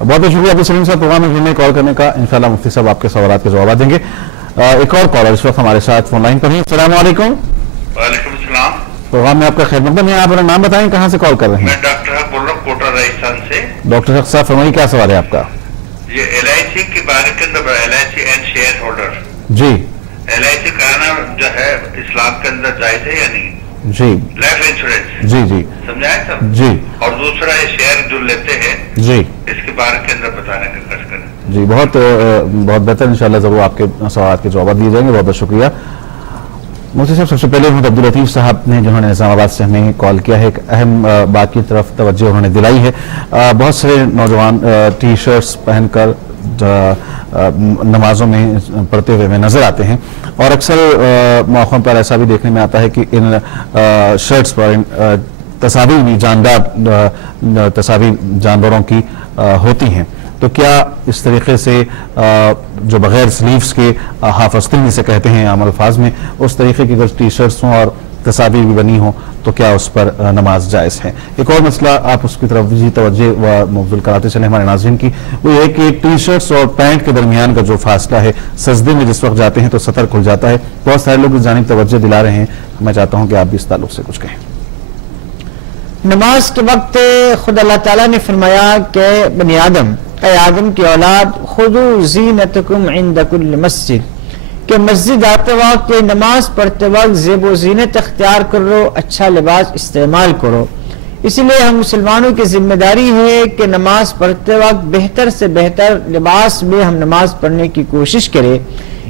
بہت بہت شکریہ عبد السلیم صاحب پروگرام میں کال کرنے کا. انشاءاللہ مفتی صاحب آپ کے سوالات کے جوابات دیں گے. ایک اور کالر اس وقت ہمارے ساتھ فون لائن پر ہیں. السلام علیکم. وعلیکم السلام. پروگرام میں آپ کا خیر مقدم ہے. آپ اپنا نام بتائیں, کہاں سے کال کر رہے ہیں؟ میں ڈاکٹر حق بول رہا ہوں کوٹا راجستھان سے. ڈاکٹر حق صاحب فرمائیے, کیا سوال ہے آپ کا؟ یہ LIC کے بارے کے اندر LIC اینڈ شیئر ہولڈر, جی LIC کرانا جو ہے اسلام کے اندر جائز ہے یا نہیں؟ جی لائف انشورنس, جی جی سمجھائیں سب. جی اور دوسرا یہ شیئر جو لیتے ہیں جی اس کے بارے کے اندر بتانے کا کوشش کریں. جی بہت بہت بہتر. انشاءاللہ ضرور آپ کے سوالات کے جوابات دیے جائیں گے. بہت بہت شکریہ. مفتی صاحب, سب سے پہلے محمد عبداللطیف صاحب نے جنہوں نے نظام آباد سے ہمیں کال کیا ہے, ایک اہم بات کی طرف توجہ انہوں نے دلائی ہے. بہت سارے نوجوان ٹی شرٹس پہن کر نمازوں میں پڑھتے ہوئے نظر آتے ہیں, اور اکثر موقعوں پر ایسا بھی دیکھنے میں آتا ہے کہ ان شرٹس پر تصاویر بھی جاندار تصاویر جانوروں کی ہوتی ہیں. تو کیا اس طریقے سے جو بغیر سلیوز کے ہاف آستین جسے کہتے ہیں عام الفاظ میں, اس طریقے کی اگر ٹی شرٹس ہوں اور تصاویر بھی بنی ہوں تو کیا اس پر نماز جائز ہے؟ ایک اور مسئلہ آپ اس کی طرف بھی توجہ مبذول کراتے چلیں ہمارے ناظرین کی, وہ یہ کہ ٹی شرٹس اور پینٹ کے درمیان کا جو فاصلہ ہے, سجدے میں جس وقت جاتے ہیں تو سطر کھل جاتا ہے. بہت سارے لوگ اس جانب توجہ دلا رہے ہیں. میں چاہتا ہوں کہ آپ بھی اس تعلق سے کچھ کہیں. نماز کے وقت خود اللہ تعالیٰ نے فرمایا کہ بنی آدم, اے آدم کی اولاد, خذوا زینتکم عند کل مسجد, کہ مسجد آتے وقت, نماز پڑھتے وقت زیب و زینت اختیار کرو, اچھا لباس استعمال کرو. اسی لیے ہم مسلمانوں کی ذمہ داری ہے کہ نماز پڑھتے وقت بہتر سے بہتر لباس میں ہم نماز پڑھنے کی کوشش کریں.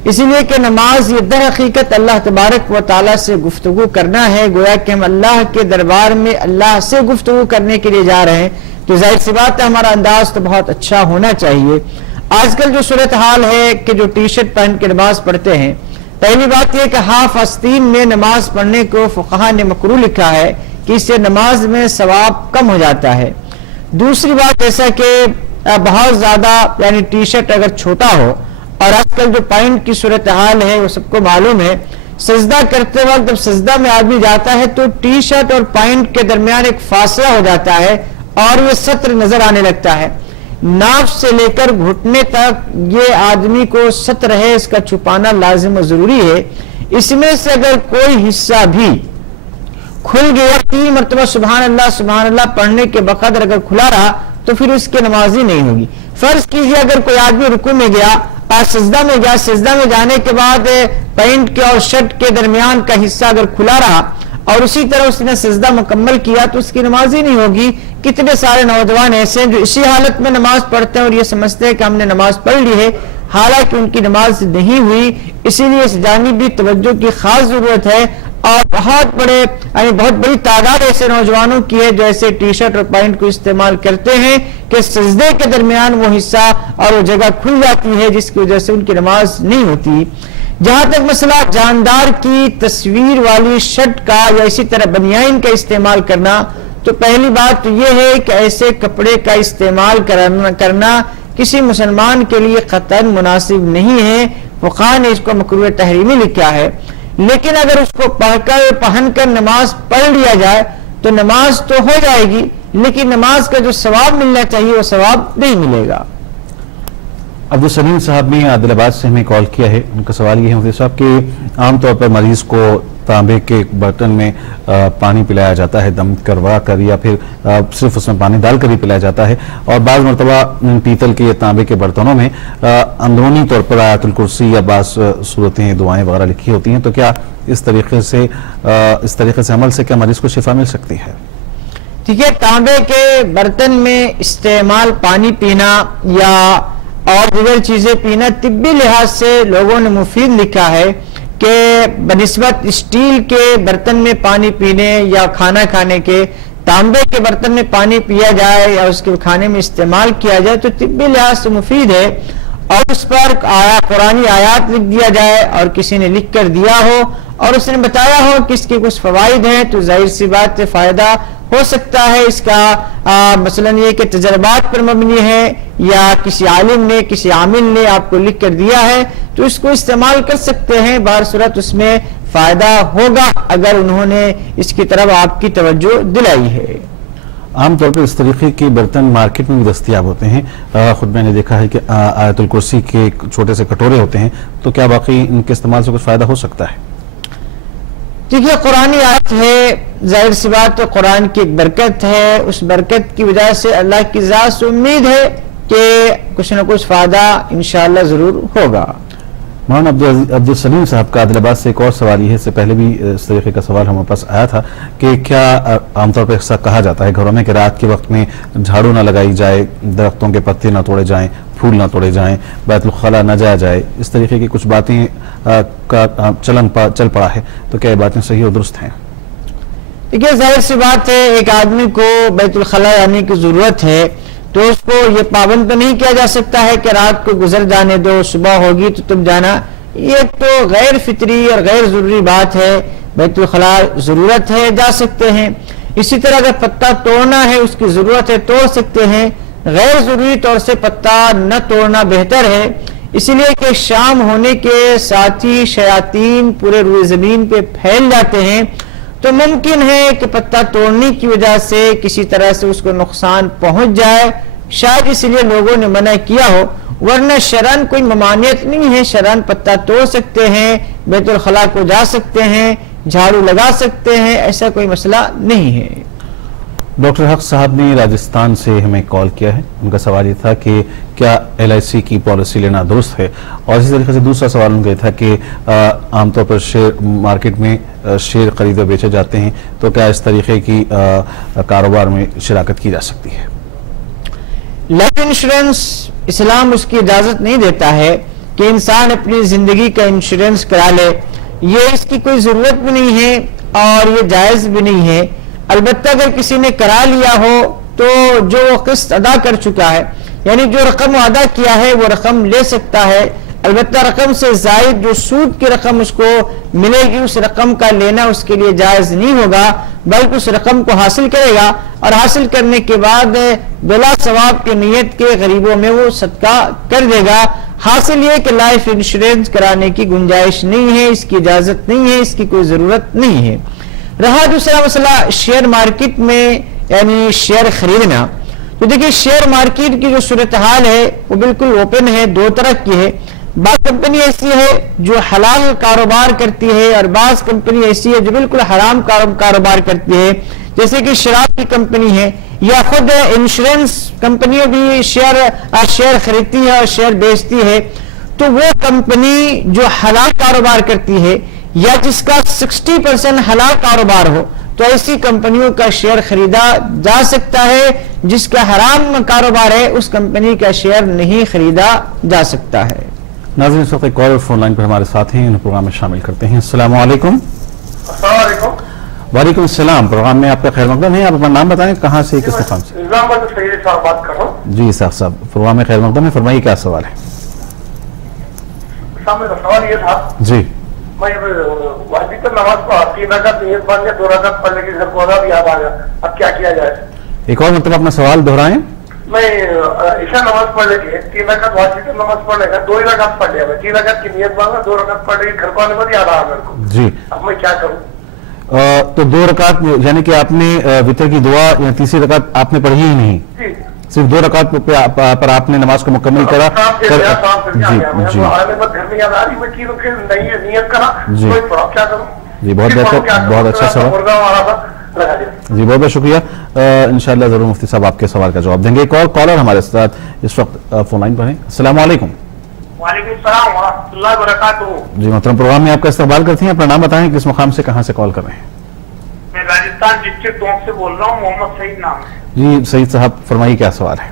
اسی لیے کہ نماز یہ در حقیقت اللہ تبارک و تعالیٰ سے گفتگو کرنا ہے. گویا کہ ہم اللہ کے دربار میں اللہ سے گفتگو کرنے کے لیے جا رہے ہیں, تو ظاہر سی بات ہے ہمارا انداز تو بہت اچھا ہونا چاہیے. آج کل جو صورتحال ہے کہ جو ٹی شرٹ پہن کے نماز پڑھتے ہیں, پہلی بات یہ کہ ہاف آستین میں نماز پڑھنے کو فقہاء نے مکروہ لکھا ہے کہ اس سے نماز میں ثواب کم ہو جاتا ہے. دوسری بات ایسا کہ بہت زیادہ یعنی ٹی شرٹ اگر چھوٹا ہو, اور آج کل جو پینٹ کی صورتحال ہے وہ سب کو معلوم ہے, سجدہ کرتے وقت جب سجدہ میں آدمی جاتا ہے تو ٹی شرٹ اور پینٹ کے درمیان ایک فاصلہ ہو جاتا ہے اور یہ سطر نظر آنے لگتا ہے. ناف سے لے کر گھٹنے تک یہ آدمی کو سطر ہے, اس کا چھپانا لازم و ضروری ہے. اس میں سے اگر کوئی حصہ بھی کھل گیا, 3 مرتبہ سبحان اللہ پڑھنے کے بقدر اگر کھلا رہا تو پھر اس کی نماز ہی نہیں ہوگی. فرض کیجئے اگر کوئی آدمی رکوع میں گیا, سجدہ میں گیا, سجدہ میں جانے کے بعد پینٹ کے اور شرٹ کے درمیان کا حصہ اگر کھلا رہا اور اسی طرح اس نے سجدہ مکمل کیا تو اس کی نماز ہی نہیں ہوگی. کتنے سارے نوجوان ایسے ہیں جو اسی حالت میں نماز پڑھتے ہیں اور یہ سمجھتے ہیں کہ ہم نے نماز پڑھ لی ہے, حالانکہ ان کی نماز نہیں ہوئی. اسی لیے اس جانب بھی توجہ کی خاص ضرورت ہے, اور بہت بڑی تعداد ایسے نوجوانوں کی ہے جو ایسے ٹی شرٹ اور پینٹ کو استعمال کرتے ہیں کہ سجدے کے درمیان وہ حصہ اور وہ جگہ کھل جاتی ہے جس کی وجہ سے ان کی نماز نہیں ہوتی. جہاں تک مسئلہ جاندار کی تصویر والی شرٹ کا یا اسی طرح بنیان کا استعمال کرنا, تو پہلی بات تو یہ ہے کہ ایسے کپڑے کا استعمال کرنا کسی مسلمان کے لیے قطعاً مناسب نہیں ہے. فقہاء نے اس کو مکروہ تحریمی لکھا ہے, لیکن اگر اس کو پہن کر نماز پڑھ لیا جائے تو نماز تو ہو جائے گی, لیکن نماز کا جو ثواب ملنا چاہیے وہ ثواب نہیں ملے گا. عبد السلیم صاحب نے عادل آباد سے ہمیں کال کیا ہے. ان کا سوال یہ ہے مفتی صاحب کہ عام طور پر مریض کو تانبے کے برتن میں پانی پلایا جاتا ہے دم کروا کر, یا پھر صرف اس میں پانی ڈال کر ہی پلایا جاتا ہے, اور بعض مرتبہ پیتل کے یا تانبے کے برتنوں میں اندرونی طور پر آیت الکرسی یا بعض صورتیں دعائیں وغیرہ لکھی ہوتی ہیں. تو کیا اس طریقے سے عمل سے کیا مریض کو شفا مل سکتی ہے؟ ٹھیک ہے, تانبے کے برتن میں استعمال پانی پینا یا اور دیگر چیزیں پینا طبی لحاظ سے لوگوں نے مفید لکھا ہے کہ بنسبت اسٹیل کے برتن میں پانی پینے یا کھانا کھانے کے تانبے کے برتن میں پانی پیا جائے یا اس کے کھانے میں استعمال کیا جائے تو طبی لحاظ سے مفید ہے, اور اس پر قرآنی آیات لکھ دیا جائے اور کسی نے لکھ کر دیا ہو اور اس نے بتایا ہو کہ اس کے کچھ فوائد ہیں, تو ظاہر سی بات ہے فائدہ ہو سکتا ہے. اس کا مثلا یہ کہ تجربات پر مبنی ہے یا کسی عالم نے کسی عامل نے آپ کو لکھ کر دیا ہے تو اس کو استعمال کر سکتے ہیں. بہر صورت اس میں فائدہ ہوگا اگر انہوں نے اس کی طرف آپ کی توجہ دلائی ہے. عام طور پر اس طریقے کے برتن مارکیٹ میں بھی دستیاب ہوتے ہیں، خود میں نے دیکھا ہے کہ آیت الکرسی کے چھوٹے سے کٹورے ہوتے ہیں، تو کیا واقعی ان کے استعمال سے کچھ فائدہ ہو سکتا ہے؟ دیکھیے قرآن آیت ہے، ظاہر سی بات ہے قرآن کی ایک برکت ہے، اس برکت کی وجہ سے اللہ کی ذات سے امید ہے کہ کچھ نہ کچھ فائدہ انشاءاللہ ضرور ہوگا۔ مولانا عبدالسلیم صاحب کا عادل آباد سے ایک اور سوال یہ ہے، اس سے پہلے بھی اس طریقے کا سوال ہمارے پاس آیا تھا کہ کیا عام طور پر ایسا کہا جاتا ہے گھروں میں کہ رات کے وقت میں جھاڑو نہ لگائی جائے، درختوں کے پتے نہ توڑے جائیں، پھول نہ توڑے جائیں، بیت الخلاء نہ جایا جائے، اس طریقے کی کچھ باتیں کا چلن چل پڑا ہے، تو کیا یہ باتیں صحیح اور درست ہیں؟ دیکھیے ظاہر سی بات ہے ایک آدمی کو بیت الخلاء آنے کی ضرورت ہے تو اس کو یہ پابند تو نہیں کیا جا سکتا ہے کہ رات کو گزر جانے دو، صبح ہوگی تو تم جانا، یہ تو غیر فطری اور غیر ضروری بات ہے۔ بیت الخلاء ضرورت ہے جا سکتے ہیں، اسی طرح اگر پتا توڑنا ہے اس کی ضرورت ہے توڑ سکتے ہیں، غیر ضروری طور سے پتا نہ توڑنا بہتر ہے، اسی لیے کہ شام ہونے کے ساتھ ہی شیاطین پورے روئے زمین پہ پھیل جاتے ہیں، تو ممکن ہے کہ پتا توڑنے کی وجہ سے کسی طرح سے اس کو نقصان پہنچ جائے، شاید اس لیے لوگوں نے منع کیا ہو، ورنہ شرعاً کوئی ممانعت نہیں ہے، شرعاً پتا توڑ سکتے ہیں، بیت الخلاء کو جا سکتے ہیں، جھاڑو لگا سکتے ہیں، ایسا کوئی مسئلہ نہیں ہے۔ ڈاکٹر حق صاحب نے راجستھان سے ہمیں کال کیا ہے، ان کا سوال یہ تھا کہ کیا LIC کی پالیسی لینا درست ہے، اور اسی طریقے سے دوسرا سوال ان کا یہ تھا کہ عام طور پر شیئر مارکیٹ میں شیئر خرید و بیچے جاتے ہیں، تو کیا اس طریقے کی کاروبار میں شراکت کی جا سکتی ہے؟ لائف انشورنس اسلام اس کی اجازت نہیں دیتا ہے کہ انسان اپنی زندگی کا انشورنس کرا لے، یہ اس کی کوئی ضرورت بھی نہیں ہے اور یہ جائز بھی نہیں ہے۔ البتہ اگر کسی نے کرا لیا ہو تو جو وہ قسط ادا کر چکا ہے، یعنی جو رقم وہ ادا کیا ہے وہ رقم لے سکتا ہے، البتہ رقم سے زائد جو سود کی رقم اس کو ملے گی اس رقم کا لینا اس کے لیے جائز نہیں ہوگا، بلکہ اس رقم کو حاصل کرے گا اور حاصل کرنے کے بعد بلا ثواب کی نیت کے غریبوں میں وہ صدقہ کر دے گا۔ حاصل یہ کہ لائف انشورنس کرانے کی گنجائش نہیں ہے، اس کی اجازت نہیں ہے، اس کی کوئی ضرورت نہیں ہے۔ رہا دوسرا مسئلہ شیئر مارکیٹ میں یعنی شیئر خریدنا، تو دیکھیے شیئر مارکیٹ کی جو صورتحال ہے وہ بالکل اوپن ہے، دو طرح کی ہے، بعض کمپنی ایسی ہے جو حلال کاروبار کرتی ہے اور بعض کمپنی ایسی ہے جو بالکل حرام کاروبار کرتی ہے، جیسے کہ شراب کی کمپنی ہے یا خود انشورنس کمپنیوں بھی شیئر خریدتی ہے اور شیئر بیچتی ہے، تو وہ کمپنی جو حلال کاروبار کرتی ہے یا جس کا 60% حلال کاروبار ہو تو ایسی کمپنیوں کا شیئر خریدا جا سکتا ہے، جس کا حرام کاروبار ہے اس کمپنی کا شیئر نہیں خریدا جا سکتا ہے۔ ناظرین اس وقت ایک کالر فون لائن پر ہمارے ساتھ ہیں، انہیں پروگرام میں شامل کرتے ہیں۔ السلام علیکم۔ السلام علیکم۔ وعلیکم السلام، پروگرام میں آپ کا خیر مقدم ہے، آپ اپنا نام بتائیں، کہاں سے، کس مقام سے؟ اسلام آباد سے سید صاحب بات کر رہا ہوں۔ جی صاحب صاحب، پروگرام میں خیر مقدم ہے، فرمائیے کیا سوال ہے؟ صاحب میرا سوال یہ تھا، جی میں واجب نماز کو 3 رکعت نیت باندھ کے 2 رکعت پڑھنے کی گھر کو بھی یاد آ گیا، اب کیا کیا جائے؟ ایک اور مرتبہ اپنا سوال دہرائیں۔ میں عشاء نماز پڑھ لیتی ہے، 3 رکعت واجب نماز پڑھنے کا 2 رکعت پڑھ لیا، میں 3 رکعت کی نیت باندھا، 2 رکعت پڑھنے کی گھر کو آنے پر یاد آیا میرے کو، جی اب میں کیا کروں؟ تو 2 رکعت یعنی کہ آپ نے وتر کی دعا یا تیسری رکعت آپ نے پڑھی ہی نہیں، جی صرف 2 رکعت پر آپ نے نماز کو مکمل کرا۔ جی جی آنے پر گھر میں یاد آ رہی، میں ٹھیک ہے نہیں نیت کرا، جی کیا کروں؟ جی بہت بہتر، بہت اچھا سوال، جی بہت بہت شکریہ۔ انشاءاللہ ضرور مفتی صاحب آپ کے سوال کا جواب دیں گے۔ ایک اور کالر ہمارے ساتھ اس وقت فون لائن پر ہیں۔ السلام علیکم۔ وعلیکم السلام ورحمۃ اللہ وبرکاتہ۔ جی محترم، پروگرام میں آپ کا استقبال کرتے ہیں، اپنا نام بتائیں، کس مقام سے کہاں سے کال کر رہے ہیں؟ میں راجستھان ڈسٹرکٹ ٹونک سے بول رہا ہوں، محمد سعید نام ہے۔ جی سعید صاحب فرمائیے کیا سوال ہے؟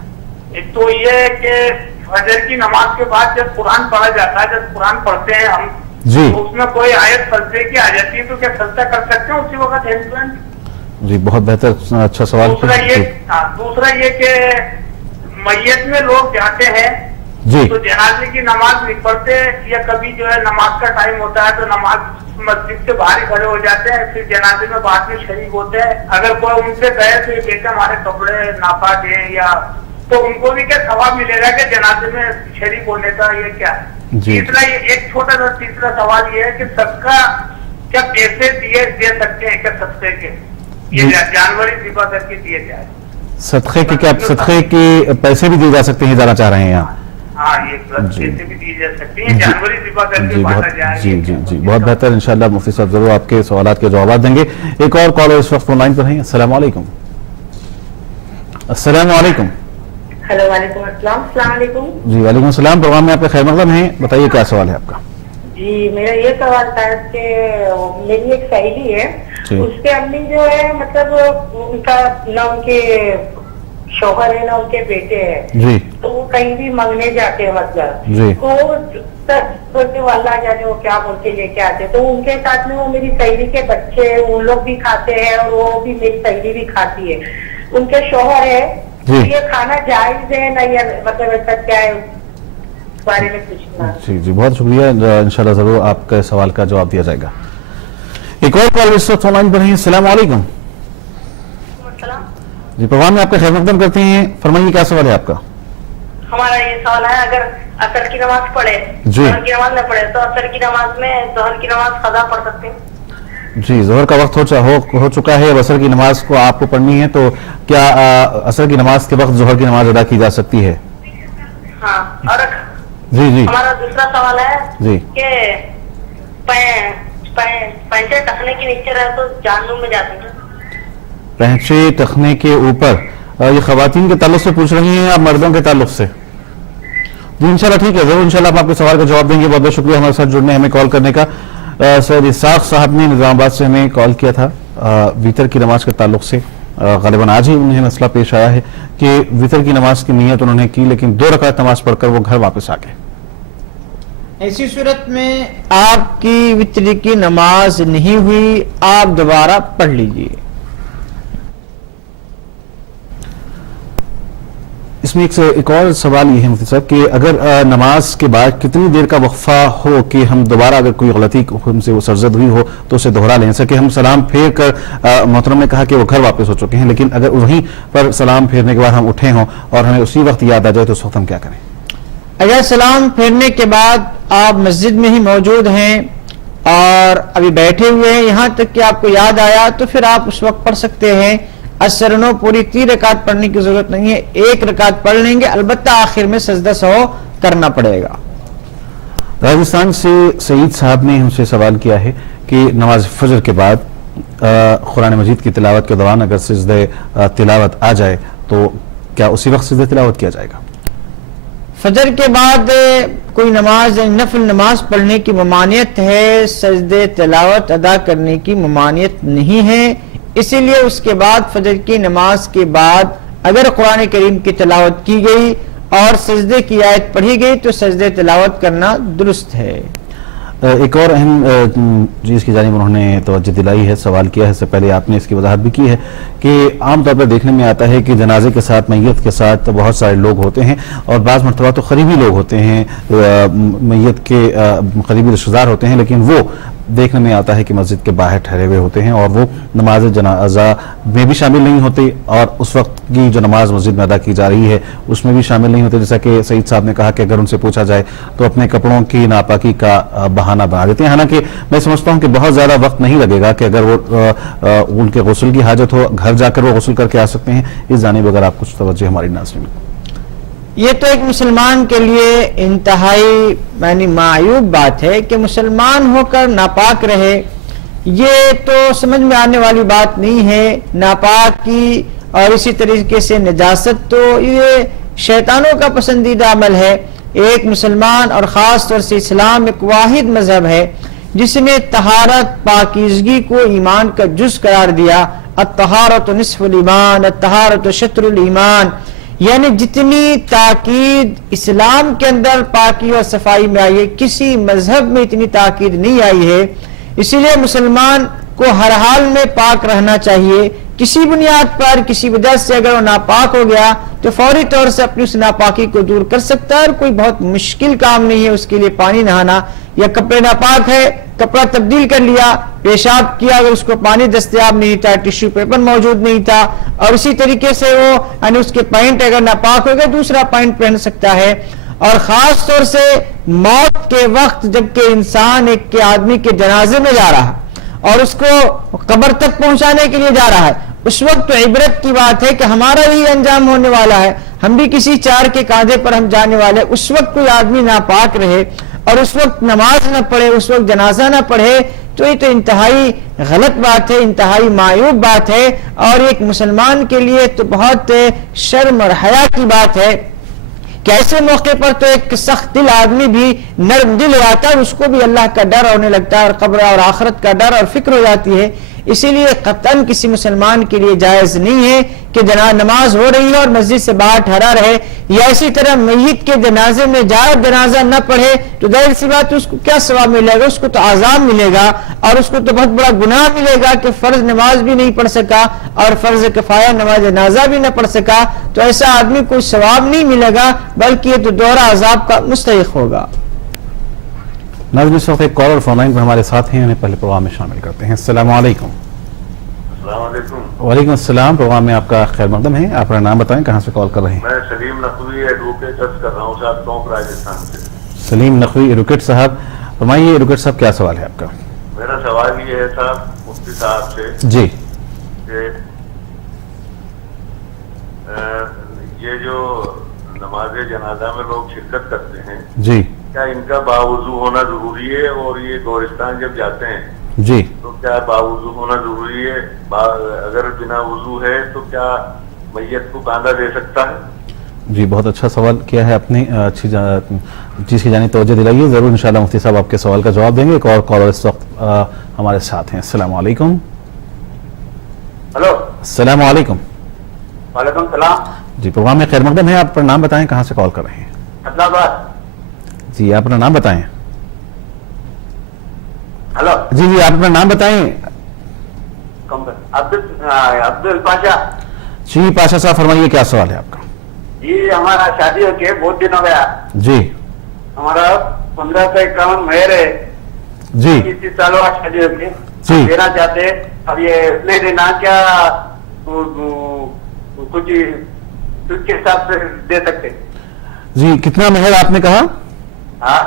ایک تو یہ ہے کہ فجر کی نماز کے بعد جب قرآن پڑھا جاتا ہے، جب قرآن پڑھتے ہیں ہم، جی تو اس میں کوئی آیت سجدے کی آ جاتی ہے تو کیا سجدہ کر سکتے ہیں اسی وقت ہینڈ ٹو ہینڈ؟ جی بہت بہتر، اچھا سوال۔ دوسرا یہ کہ میت میں لوگ جاتے ہیں جی تو جنازے کی نماز نہیں پڑھتے، یا کبھی جو ہے نماز کا ٹائم ہوتا ہے تو نماز مسجد سے باہر کھڑے ہو جاتے ہیں، پھر جنازے میں بعد میں شریک ہوتے ہیں، اگر کوئی ان سے کہے تو یہ کہتے ہیں ہمارے کپڑے ناپاک ہیں، یا تو ان کو بھی کیا ثواب ملے گا کہ جنازے میں شریک ہونے کا، یہ کیا ہے؟ تیسرا یہ ایک چھوٹا سا تیسرا سوال یہ ہے کہ صدقہ کیا پیسے دے سکتے ہیں کیا صدقے کے، یہ جانوری صفا کر کے دیے جائے؟ صدقے کی کیا صدقے کے پیسے بھی دیے جا سکتے ہیں جانا چاہ رہے ہیں آپ؟ ہاں یہ پیسے بھی دی جا سکتی ہیں، جانوری ذبح کر کے بانٹا جائے جی جی جی بہت بہتر. انشاءاللہ مفتی صاحب ضرور آپ کے سوالات کے جوابات دیں گے. ایک اور کالر اس وقت فون لائن پر ہیں. السلام علیکم. السلام علیکم. ہیلو وعلیکم السلام. السلام علیکم. جی وعلیکم السلام. پروگرام میں آپ کا خیر مقدم ہے. بتائیے کیا سوال ہے آپ کا؟ جی میرا یہ سوال تھا کہ میری ایک سہیلی ہے، اس کے امی جو ہے مطلب ان کا نہ ان کے شوہر ہے نہ ان کے بیٹے ہیں، جی تو وہ کہیں بھی مانگنے جاتے ہیں مطلب جی تو بولتے وہ اللہ جانے وہ کیا بولتے لے کے آتے. تو ان کے ساتھ میں وہ میری سہیلی کے بچے ان لوگ بھی کھاتے ہیں اور وہ بھی میری سہیلی بھی کھاتی ہے. ان کے شوہر ہے، یہ کھانا جائز ہے نہ یہ مطلب ایسا کیا ہے اس بارے میں پوچھنا. جی جی بہت شکریہ. انشاءاللہ ضرور آپ کے سوال کا جواب دیا جائے گا. ایک اور کال اس وقت فون لائن پر ہے. السلام علیکم. جی پروگرام میں آپ کا خیر مقدم کرتے ہیں. فرمائیے کیا سوال ہے آپ کا؟ ہمارا یہ سوال ہے اگر عصر کی نماز پڑھے ظہر کی نماز نہ پڑھے تو عصر کی نماز میں ظہر کی نماز قضا پڑھ سکتے ہیں؟ جی ظہر کا وقت ہو چکا ہے. عصر کی نماز کو آپ کو پڑھنی ہے تو کیا عصر کی نماز کے وقت ظہر کی نماز ادا کی جا سکتی ہے؟ ہاں. اور جی جی ہمارا دوسرا سوال ہے جی کہ پینچے ٹکنے کے نیچے رہے تو جہنم میں جاتے ہیں. پہنچے ٹخنے کے اوپر یہ خواتین کے تعلق سے پوچھ رہی ہیں یا مردوں کے تعلق سے؟ جی انشاءاللہ ٹھیک ہے ضرور انشاءاللہ آپ کے سوال کا جواب دیں گے. بہت بہت شکریہ ہمارے ساتھ جڑنے ہمیں کال کرنے کا. سید اسحاق صاحب نے نظام آباد سے ہمیں کال کیا تھا ویتر کی نماز کے تعلق سے. غالباً آج ہی انہیں مسئلہ پیش آیا ہے کہ ویتر کی نماز کی نیت انہوں نے کی لیکن 2 رکعت نماز پڑھ کر وہ گھر واپس آ گئے. ایسی صورت میں آپ کی وتر کی نماز نہیں ہوئی، آپ دوبارہ پڑھ لیجئے. اس میں ایک اور سوال یہ ہے مفتی صاحب کہ اگر نماز کے بعد کتنی دیر کا وقفہ ہو کہ ہم دوبارہ اگر کوئی غلطی ہم سے وہ سرزد ہوئی ہو تو اسے دوہرا لیں سکے. ہم سلام پھیر کر محترم نے کہا کہ وہ گھر واپس ہو چکے ہیں لیکن اگر وہیں پر سلام پھیرنے کے بعد ہم اٹھے ہوں اور ہمیں اسی وقت یاد آ جائے تو اس وقت ہم کیا کریں؟ اگر سلام پھیرنے کے بعد آپ مسجد میں ہی موجود ہیں اور ابھی بیٹھے ہوئے ہیں یہاں تک کہ آپ کو یاد آیا تو پھر آپ اس وقت پڑھ سکتے ہیں. اثرنو پوری 3 رکعت پڑھنے کی ضرورت نہیں ہے، 1 رکعت پڑھ لیں گے، البتہ آخر میں سجدہ سہو کرنا پڑے گا. راجستھان سے سعید صاحب نے ہم سے سوال کیا ہے کہ نماز فجر کے بعد قرآن مجید کی تلاوت کے دوران اگر سجدہ تلاوت آ جائے تو کیا اسی وقت سجدہ تلاوت کیا جائے گا؟ فجر کے بعد کوئی نماز نفل نماز پڑھنے کی ممانعت ہے، سجدہ تلاوت ادا کرنے کی ممانعت نہیں ہے. اسی لیے اس کے بعد فجر کی نماز کے بعد اگر قرآن کریم کی تلاوت کی گئی اور سجدے کی آیت پڑھی گئی تو سجدے تلاوت کرنا درست ہے. ایک اور اہم چیز کی جانب انہوں نے توجہ دلائی ہے، سوال کیا ہے، اس سے پہلے آپ نے اس کی وضاحت بھی کی ہے کہ عام طور پر دیکھنے میں آتا ہے کہ جنازے کے ساتھ میت کے ساتھ بہت سارے لوگ ہوتے ہیں اور بعض مرتبہ تو قریبی لوگ ہوتے ہیں، میت کے قریبی رشتہ دار ہوتے ہیں لیکن وہ دیکھنے میں آتا ہے کہ مسجد کے باہر ٹھہرے ہوئے ہوتے ہیں اور وہ نماز جنازہ میں بھی شامل نہیں ہوتے اور اس وقت کی جو نماز مسجد میں ادا کی جا رہی ہے اس میں بھی شامل نہیں ہوتے. جیسا کہ سعید صاحب نے کہا کہ اگر ان سے پوچھا جائے تو اپنے کپڑوں کی ناپاکی کا بہانہ بنا دیتے ہیں. حالانکہ میں سمجھتا ہوں کہ بہت زیادہ وقت نہیں لگے گا کہ اگر وہ ان کے غسل کی حاجت ہو گھر جا کر وہ غسل کر کے آ سکتے ہیں. اس جانب اگر آپ کچھ توجہ ہماری ناظرین. یہ تو ایک مسلمان کے لیے انتہائی یعنی معیوب بات ہے کہ مسلمان ہو کر ناپاک رہے. یہ تو سمجھ میں آنے والی بات نہیں ہے. ناپاکی اور اسی طریقے سے نجاست تو یہ شیطانوں کا پسندیدہ عمل ہے. ایک مسلمان اور خاص طور سے اسلام ایک واحد مذہب ہے جس نے طہارت پاکیزگی کو ایمان کا جز قرار دیا. الطہارۃ نصف الایمان، الطہارۃ شطر الایمان، یعنی جتنی تاکید اسلام کے اندر پاکی اور صفائی میں آئی ہے کسی مذہب میں اتنی تاکید نہیں آئی ہے. اسی لیے مسلمان کو ہر حال میں پاک رہنا چاہیے. کسی بنیاد پر کسی وجہ سے اگر وہ ناپاک ہو گیا تو فوری طور سے اپنی اس ناپاکی کو دور کر سکتا ہے اور کوئی بہت مشکل کام نہیں ہے اس کے لیے پانی نہانا. یا کپڑے ناپاک ہے، کپڑا تبدیل کر لیا، پیشاب کیا، اگر اس کو پانی دستیاب نہیں تھا، ٹیشو پیپر موجود نہیں تھا اور اسی طریقے سے وہ یعنی اس کے پینٹ اگر ناپاک ہو گیا دوسرا پینٹ پہن سکتا ہے. اور خاص طور سے موت کے وقت جبکہ انسان ایک آدمی کے جنازے میں جا رہا ہے اور اس کو قبر تک پہنچانے کے لیے جا رہا ہے اس وقت تو عبرت کی بات ہے کہ ہمارا بھی انجام ہونے والا ہے، ہم بھی کسی چار کے کاندھے پر ہم جانے والے. اس وقت کوئی آدمی ناپاک رہے اور اس وقت نماز نہ پڑھے، اس وقت جنازہ نہ پڑھے، تو یہ تو انتہائی غلط بات ہے، انتہائی معیوب بات ہے، اور ایک مسلمان کے لیے تو بہت شرم اور حیا کی بات ہے کہ ایسے موقع پر تو ایک سخت دل آدمی بھی نرم دل ہو جاتا ہے، اس کو بھی اللہ کا ڈر ہونے لگتا ہے اور قبر اور آخرت کا ڈر اور فکر ہو جاتی ہے. اسی لیے قطعاً کسی مسلمان کے لیے جائز نہیں ہے کہ نماز ہو رہی ہے اور مسجد سے باہر ٹھہرا رہے، یا اسی طرح میت کے جنازے میں جائے جنازہ نہ پڑھے تو ظاہر سی بات ہے اس کو کیا ثواب ملے گا؟ اس کو تو عذاب ملے گا، اور اس کو تو بہت بڑا گناہ ملے گا کہ فرض نماز بھی نہیں پڑھ سکا اور فرض کفایہ نماز جنازہ بھی نہ پڑھ سکا. تو ایسا آدمی کوئی ثواب نہیں ملے گا بلکہ یہ تو دوہرا عذاب کا مستحق ہوگا. ناظرین اس وقت ایک کالر فون لائن پر ہمارے ساتھ ہیں، انہیں پہلے پروگرام میں شامل کرتے ہیں. السلام علیکم. السلام علیکم. وعلیکم السلام. پروگرام میں آپ کا خیر مقدم ہے. آپ اپنا نام بتائیں، کہاں سے کال کر رہے ہیں؟ میں سلیم نقوی ایڈوکیٹ کر رہا ہوں صاحب، ٹونک راجستھان سے. سلیم نقوی ایڈوکیٹ صاحب، فرمائیے ایڈوکیٹ صاحب کیا سوال ہے آپ کا؟ میرا سوال یہ ہے صاحب مفتی صاحب سے جی. کہ یہ جو نماز جنازہ میں لوگ شرکت کرتے ہیں، جی کیا ان کا باوضو ہونا ضروری ہے؟ اور یہ گورستان جب جاتے ہیں جی تو کیا باوضو ہونا ضروری ہے؟ اگر بنا وضو ہے تو کیا میت کو کاندھا دے سکتا ہے؟ جی بہت اچھا سوال کیا ہے آپ نے، اچھی چیز کی جانب توجہ دلائیے. ضرور انشاءاللہ مفتی صاحب آپ کے سوال کا جواب دیں گے. ایک اور کالر اس وقت ہمارے ساتھ ہیں. السلام علیکم. ہلو. السلام علیکم. وعلیکم السلام. جی پروگرام میں خیر مقدم ہے. آپ اپنا نام بتائیں، کہاں سے کال کر رہے ہیں؟ حیدرآباد آباد. جی آپ اپنا نام بتائیں. ہلو. جی جی آپ اپنا نام بتائیں. عبدل پاشا. جی پاشا صاحب فرمائیے کیا سوال ہے آپ کا؟ جی ہمارا شادی ہو کے بہت دن ہو گیا. جی ہمارا 1551 مہر ہے. جی 21 سال ہوا شادی ہو کے. جی. دینا چاہتے اب یہ نہیں دینا کیا کچھ اس کے حساب سے دے سکتے؟ جی کتنا مہر آپ نے کہا؟ ہاں.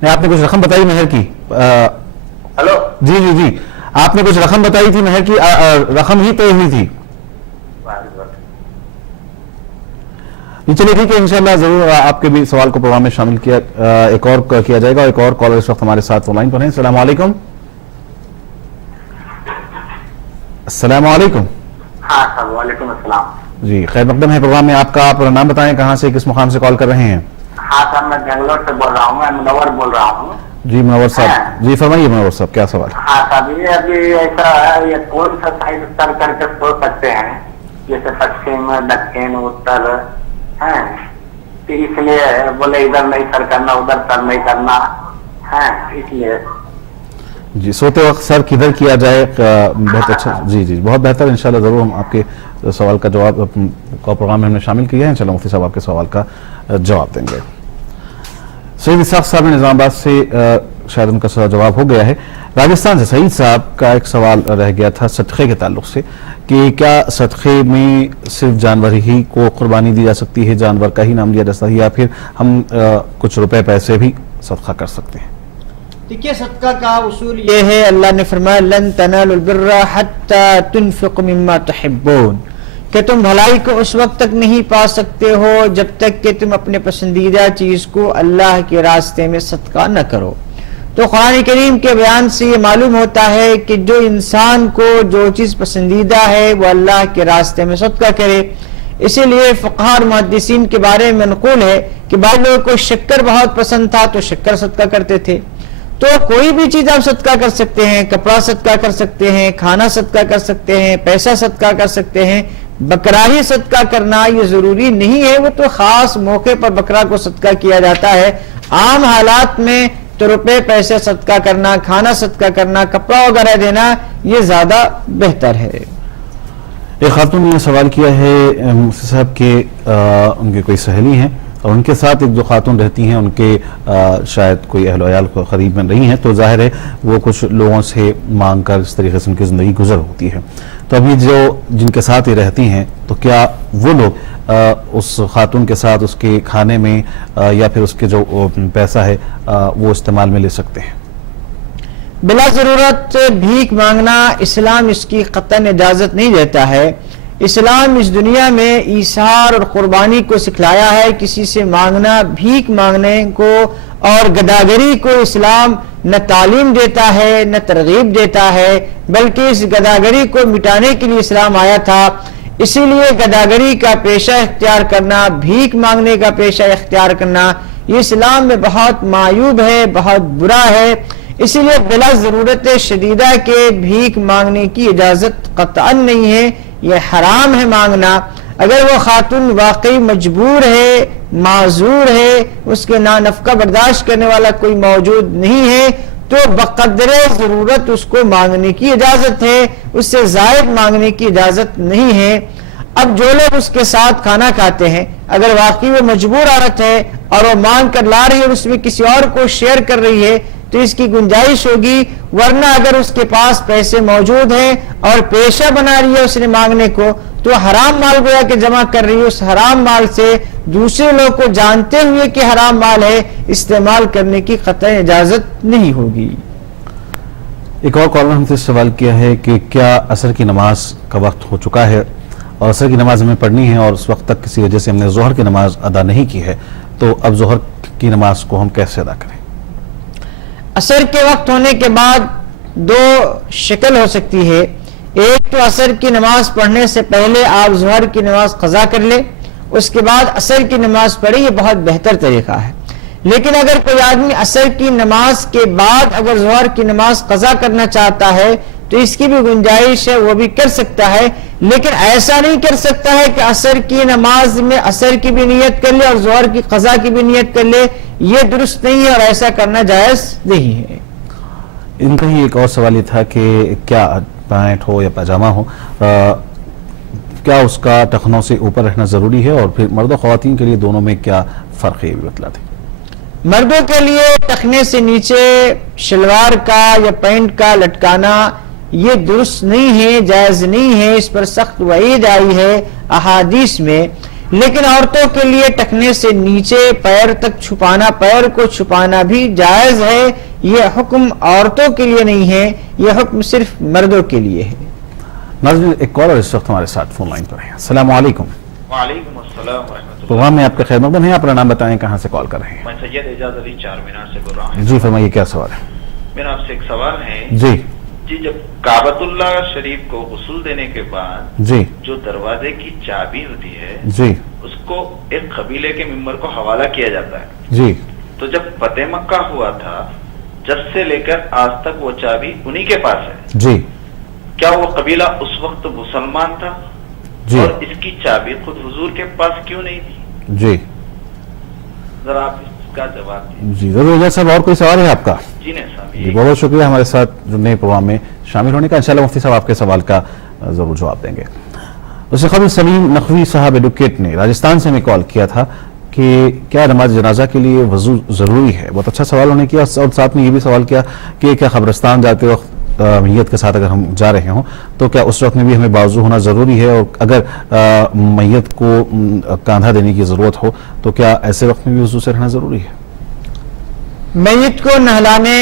نہیں آپ نے کچھ رقم بتائی مہر کی. ہلو. جی جی جی آپ نے کچھ رقم بتائی تھی مہر کی، رقم ہی طے ہوئی تھی. جی چلیے ٹھیک ہے، انشاءاللہ ضرور آپ کے بھی سوال کو پروگرام میں شامل کیا ایک اور کیا جائے گا. ایک اور کالر اس وقت ہمارے ساتھ فون لائن پر ہیں. السلام علیکم. السلام علیکم. ہاں سر وعلیکم السلام. جی خیر مقدم ہے پروگرام میں. آپ کا اپنا نام بتائیں، کہاں سے کس مقام سے کال کر رہے ہیں؟ ہاں سر میں بنگلور سے بول رہا ہوں، میں منور بول رہا ہوں. جی منور صاحب. جی فرمائیے منور صاحب کیا سوال ہے؟ ہاں صاحب یہ ابھی ایسا ہے، یہ کون سا سائڈ سر کر کے سو سکتے ہیں جیسے پچھم دکن اتر ہے، تو اس لیے بولے ادھر نہیں سر کرنا ادھر سر نہیں کرنا ہے، اس لیے. جی سوتے وقت سر کدھر کیا جائے؟ بہت اچھا. جی جی بہت بہتر. انشاءاللہ ضرور ہم آپ کے سوال کا جواب پروگرام میں ہم نے شامل کیا ہے. انشاءاللہ مفتی صاحب آپ کے سوال کا جواب دیں گے. سعید اسحاق صاحب نے نظام آباد سے شاید ان کا سوال جواب ہو گیا ہے. راجستھان سے سعید صاحب کا ایک سوال رہ گیا تھا صدقے کے تعلق سے کہ کیا صدقے میں صرف جانور ہی کو قربانی دی جا سکتی ہے، جانور کا ہی نام لیا جا سکتا ہے، یا پھر ہم کچھ روپے پیسے بھی صدقہ کر سکتے ہیں؟ دیکھیے صدقہ کا اصول یہ ہے، اللہ نے فرمایا لن تنالوا البر حتى تنفقوا مما تحبون، کہ تم بھلائی کو اس وقت تک نہیں پا سکتے ہو جب تک کہ تم اپنے پسندیدہ چیز کو اللہ کے راستے میں صدقہ نہ کرو. تو قرآن کریم کے بیان سے یہ معلوم ہوتا ہے کہ جو انسان کو جو چیز پسندیدہ ہے وہ اللہ کے راستے میں صدقہ کرے. اسی لیے فقہاء اور محدثین کے بارے میں منقول ہے کہ بعض لوگوں کو شکر بہت پسند تھا تو شکر صدقہ کرتے تھے. تو کوئی بھی چیز آپ صدقہ کر سکتے ہیں، کپڑا صدقہ کر سکتے ہیں، کھانا صدقہ کر سکتے ہیں، پیسہ صدقہ کر سکتے ہیں. بکرا ہی صدقہ کرنا یہ ضروری نہیں ہے، وہ تو خاص موقع پر بکرا کو صدقہ کیا جاتا ہے. عام حالات میں تو روپے پیسے صدقہ کرنا، کھانا صدقہ کرنا، کپڑا وغیرہ دینا یہ زیادہ بہتر ہے. ایک خاتون نے سوال کیا ہے مفتی صاحب کے ان کے کوئی سہیلی ہیں اور ان کے ساتھ ایک جو خاتون رہتی ہیں ان کے شاید کوئی اہل و عیال کو قریب میں رہی ہیں، تو ظاہر ہے وہ کچھ لوگوں سے مانگ کر اس طریقے سے ان کی زندگی گزر ہوتی ہے. تو ابھی جو جن کے ساتھ یہ رہتی ہیں تو کیا وہ لوگ اس خاتون کے ساتھ اس کے کھانے میں یا پھر اس کے جو پیسہ ہے وہ استعمال میں لے سکتے ہیں؟ بلا ضرورت بھیک مانگنا اسلام اس کی قطعاً اجازت نہیں دیتا ہے. اسلام اس دنیا میں ایثار اور قربانی کو سکھلایا ہے. کسی سے مانگنا، بھیک مانگنے کو اور گداگری کو اسلام نہ تعلیم دیتا ہے نہ ترغیب دیتا ہے، بلکہ اس گداگری کو مٹانے کے لیے اسلام آیا تھا. اسی لیے گداگری کا پیشہ اختیار کرنا، بھیک مانگنے کا پیشہ اختیار کرنا، یہ اسلام میں بہت معیوب ہے، بہت برا ہے. اسی لیے بلا ضرورت شدیدہ کے بھیک مانگنے کی اجازت قطعاً نہیں ہے، یہ حرام ہے مانگنا. اگر وہ خاتون واقعی مجبور ہے، معذور ہے، اس کے نانفقہ برداشت کرنے والا کوئی موجود نہیں ہے، تو بقدر ضرورت اس کو مانگنے کی اجازت ہے، اس سے زائد مانگنے کی اجازت نہیں ہے. اب جو لوگ اس کے ساتھ کھانا کھاتے ہیں، اگر واقعی وہ مجبور عورت ہے اور وہ مانگ کر لا رہی ہے اور اس میں کسی اور کو شیئر کر رہی ہے تو اس کی گنجائش ہوگی. ورنہ اگر اس کے پاس پیسے موجود ہیں اور پیشہ بنا رہی ہے اس نے مانگنے کو، تو حرام مال گویا کہ جمع کر رہی ہے. اس حرام مال سے دوسرے لوگ کو جانتے ہوئے کہ حرام مال ہے استعمال کرنے کی قطعی اجازت نہیں ہوگی. ایک اور کالر ہم سے سوال کیا ہے کہ کیا عصر کی نماز کا وقت ہو چکا ہے اور عصر کی نماز ہمیں پڑھنی ہے اور اس وقت تک کسی وجہ سے ہم نے ظہر کی نماز ادا نہیں کی ہے، تو اب ظہر کی نماز کو ہم کیسے ادا کریں؟ عصر کے وقت ہونے کے بعد دو شکل ہو سکتی ہے. ایک تو عصر کی نماز پڑھنے سے پہلے آپ ظہر کی نماز قضا کر لیں، اس کے بعد عصر کی نماز پڑھیں، یہ بہت بہتر طریقہ ہے. لیکن اگر کوئی آدمی عصر کی نماز کے بعد اگر ظہر کی نماز قضا کرنا چاہتا ہے تو اس کی بھی گنجائش ہے، وہ بھی کر سکتا ہے. لیکن ایسا نہیں کر سکتا ہے کہ عصر کی نماز میں عصر کی بھی نیت کر لے اور ظہر کی قضا کی بھی نیت کر لے، یہ درست نہیں ہے اور ایسا کرنا جائز نہیں ہے. ان کا ہی ایک اور سوال یہ تھا کہ کیا پینٹ ہو یا پاجامہ ہو، کیا اس کا ٹخنوں سے اوپر رہنا ضروری ہے، اور پھر مرد و خواتین کے لیے دونوں میں کیا فرق ہے، یہ بھی بتلا دیں. مردوں کے لیے ٹخنے سے نیچے شلوار کا یا پینٹ کا لٹکانا یہ درست نہیں ہے، جائز نہیں ہے، اس پر سخت وعید آئی ہے احادیث میں. لیکن عورتوں کے لیے ٹخنے سے نیچے پیر تک چھپانا، پیر کو چھپانا بھی جائز ہے. یہ حکم عورتوں کے لیے نہیں ہے، یہ حکم صرف مردوں کے لیے ہے. ناظرین، ایک کالر اس وقت ہمارے ساتھ فون لائن پر ہیں. السلام علیکم. وعلیکم السلام ورحمۃ اللہ. پروگرام میں آپ کا خیر مقدم ہے. اپنا نام بتائیں، کہاں سے کال کر رہے ہیں؟ میں سید اعجاز علی چار مینار سے بول رہا ہوں. جی فرمائیے، کیا سوال ہے؟ میرا آپ سے ایک سوال ہے. جی جب کعبۃ اللہ شریف کو غسل دینے کے بعد جی جو دروازے کی چابی ہوتی ہے جی اس کو ایک قبیلے کے ممبر کو حوالہ کیا جاتا ہے. جی تو جب فتح مکہ ہوا تھا، جب سے لے کر آج تک وہ چابی انہی کے پاس ہے. جی کیا وہ قبیلہ اس وقت مسلمان تھا؟ جی اور اس کی چابی خود حضور کے پاس کیوں نہیں تھی؟ جی ذرا آپ اس کا جواب دیں. جی ضرور. اجازت صاحب، اور کوئی سوال ہے آپ کا؟ جی نہیں صاحب، جی بہت بہت شکریہ ہمارے ساتھ جڑنے پروگرام میں شامل ہونے کا. انشاءاللہ مفتی صاحب آپ کے سوال کا ضرور جواب دیں گے. اس سے قبل سلیم نقوی صاحب ایڈوکیٹ نے راجستھان سے ہمیں کال کیا تھا کہ کیا نماز جنازہ کے لیے وضو ضروری ہے. بہت اچھا سوال انہوں نے کیا، اور ساتھ میں یہ بھی سوال کیا کہ کیا قبرستان جاتے وقت میت کے ساتھ اگر ہم جا رہے ہوں تو کیا اس وقت میں بھی ہمیں باوضو ہونا ضروری ہے، اور اگر میت کو کاندھا دینے کی ضرورت ہو تو کیا ایسے وقت میں بھی وضو سے رہنا ضروری ہے؟ میت کو نہلانے،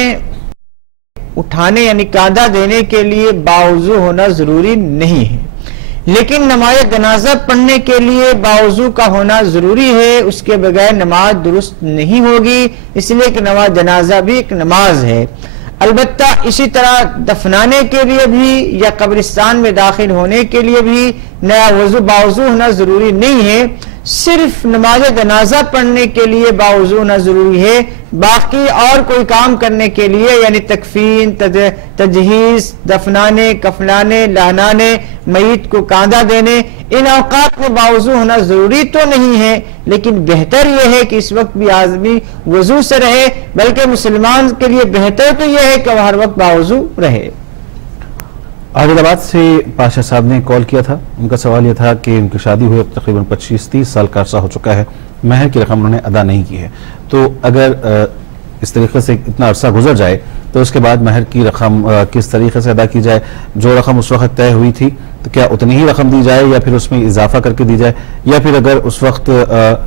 اٹھانے یعنی کاندھا دینے کے لیے باوضو ہونا ضروری نہیں ہے، لیکن نماز جنازہ پڑھنے کے لیے باوضو کا ہونا ضروری ہے. اس کے بغیر نماز درست نہیں ہوگی، اس لیے کہ نماز جنازہ بھی ایک نماز ہے. البتہ اسی طرح دفنانے کے لیے بھی یا قبرستان میں داخل ہونے کے لیے بھی نیا باوضو ہونا ضروری نہیں ہے. صرف نماز جنازہ پڑھنے کے لیے باوضو ہونا ضروری ہے. باقی اور کوئی کام کرنے کے لیے یعنی تکفین، تجہیز، دفنانے، کفنانے، لہنانے، میت کو کاندھا دینے، ان اوقات میں باوضو ہونا ضروری تو نہیں ہے، لیکن بہتر یہ ہے کہ اس وقت بھی آدمی وضو سے رہے. بلکہ مسلمان کے لیے بہتر تو یہ ہے کہ وہ ہر وقت باوضو رہے. عادل آباد سے پاشا صاحب نے کال کیا تھا. ان کا سوال یہ تھا کہ ان کی شادی ہوئے تقریباً 25-30 سال کا عرصہ ہو چکا ہے، مہر کی رقم انہوں نے ادا نہیں کی ہے. تو اگر اس طریقے سے اتنا عرصہ گزر جائے تو اس کے بعد مہر کی رقم کس طریقے سے ادا کی جائے؟ جو رقم اس وقت طے ہوئی تھی تو کیا اتنی ہی رقم دی جائے یا پھر اس میں اضافہ کر کے دی جائے، یا پھر اگر اس وقت